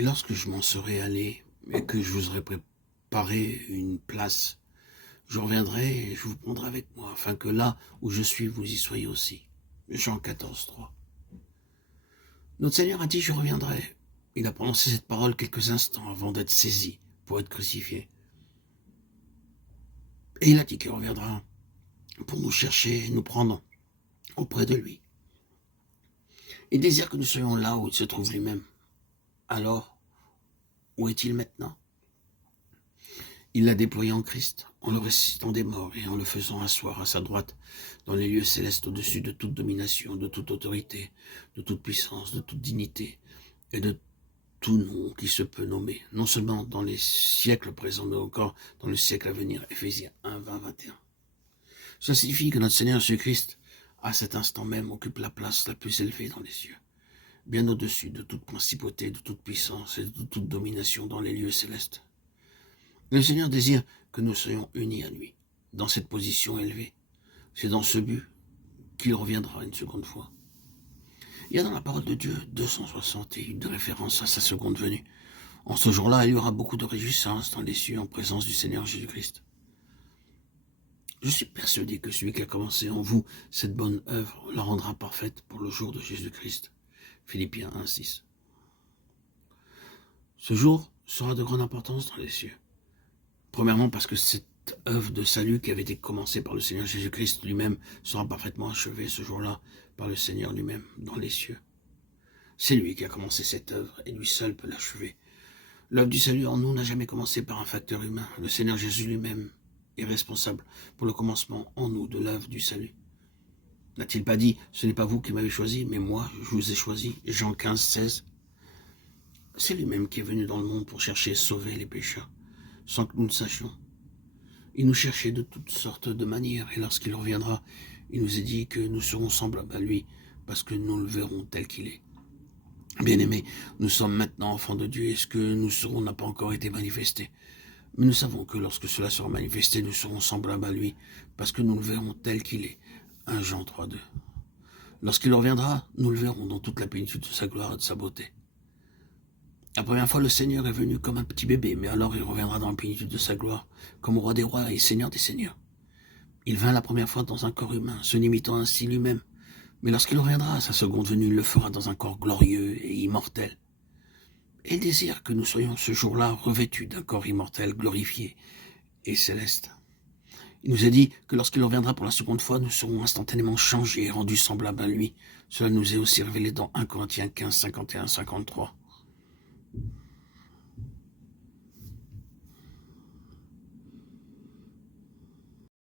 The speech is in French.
Et lorsque je m'en serai allé et que je vous aurai préparé une place, je reviendrai et je vous prendrai avec moi, afin que là où je suis, vous y soyez aussi. Jean 14, 3. Notre Seigneur a dit, je reviendrai. Il a prononcé cette parole quelques instants avant d'être saisi pour être crucifié. Et il a dit qu'il reviendra pour nous chercher et nous prendre auprès de lui. Il désire que nous soyons là où il se trouve lui-même. Alors, où est-il maintenant? Il l'a déployé en Christ, en le ressuscitant des morts et en le faisant asseoir à sa droite dans les lieux célestes au-dessus de toute domination, de toute autorité, de toute puissance, de toute dignité et de tout nom qui se peut nommer, non seulement dans les siècles présents, mais encore dans le siècle à venir. Éphésiens 1, 20, 21. Cela signifie que notre Seigneur Jésus-Christ, à cet instant même, occupe la place la plus élevée dans les cieux, bien au-dessus de toute principauté, de toute puissance et de toute domination dans les lieux célestes. Le Seigneur désire que nous soyons unis à lui, dans cette position élevée. C'est dans ce but qu'il reviendra une seconde fois. Il y a dans la parole de Dieu 261 de référence à sa seconde venue. En ce jour-là, il y aura beaucoup de réjouissance dans les cieux en présence du Seigneur Jésus-Christ. Je suis persuadé que celui qui a commencé en vous cette bonne œuvre la rendra parfaite pour le jour de Jésus-Christ. Philippiens 1, 6. Ce jour sera de grande importance dans les cieux. Premièrement parce que cette œuvre de salut qui avait été commencée par le Seigneur Jésus-Christ lui-même sera parfaitement achevée ce jour-là par le Seigneur lui-même dans les cieux. C'est lui qui a commencé cette œuvre et lui seul peut l'achever. L'œuvre du salut en nous n'a jamais commencé par un facteur humain. Le Seigneur Jésus lui-même est responsable pour le commencement en nous de l'œuvre du salut. N'a-t-il pas dit, ce n'est pas vous qui m'avez choisi, mais moi je vous ai choisi, Jean 15, 16. C'est lui-même qui est venu dans le monde pour chercher et sauver les pécheurs, sans que nous le sachions. Il nous cherchait de toutes sortes de manières, et lorsqu'il reviendra, il nous est dit que nous serons semblables à lui, parce que nous le verrons tel qu'il est. Bien-aimés, nous sommes maintenant enfants de Dieu, et ce que nous serons n'a pas encore été manifesté. Mais nous savons que lorsque cela sera manifesté, nous serons semblables à lui, parce que nous le verrons tel qu'il est. 1 Jean 3, 2. Lorsqu'il reviendra, nous le verrons dans toute la plénitude de sa gloire et de sa beauté. La première fois, le Seigneur est venu comme un petit bébé, mais alors il reviendra dans la plénitude de sa gloire, comme roi des rois et seigneur des seigneurs. Il vint la première fois dans un corps humain, se limitant ainsi lui-même. Mais lorsqu'il reviendra à sa seconde venue, il le fera dans un corps glorieux et immortel. Et il désire que nous soyons ce jour-là revêtus d'un corps immortel, glorifié et céleste. Il nous a dit que lorsqu'il reviendra pour la seconde fois, nous serons instantanément changés et rendus semblables à lui. Cela nous est aussi révélé dans 1 Corinthiens 15, 51, 53.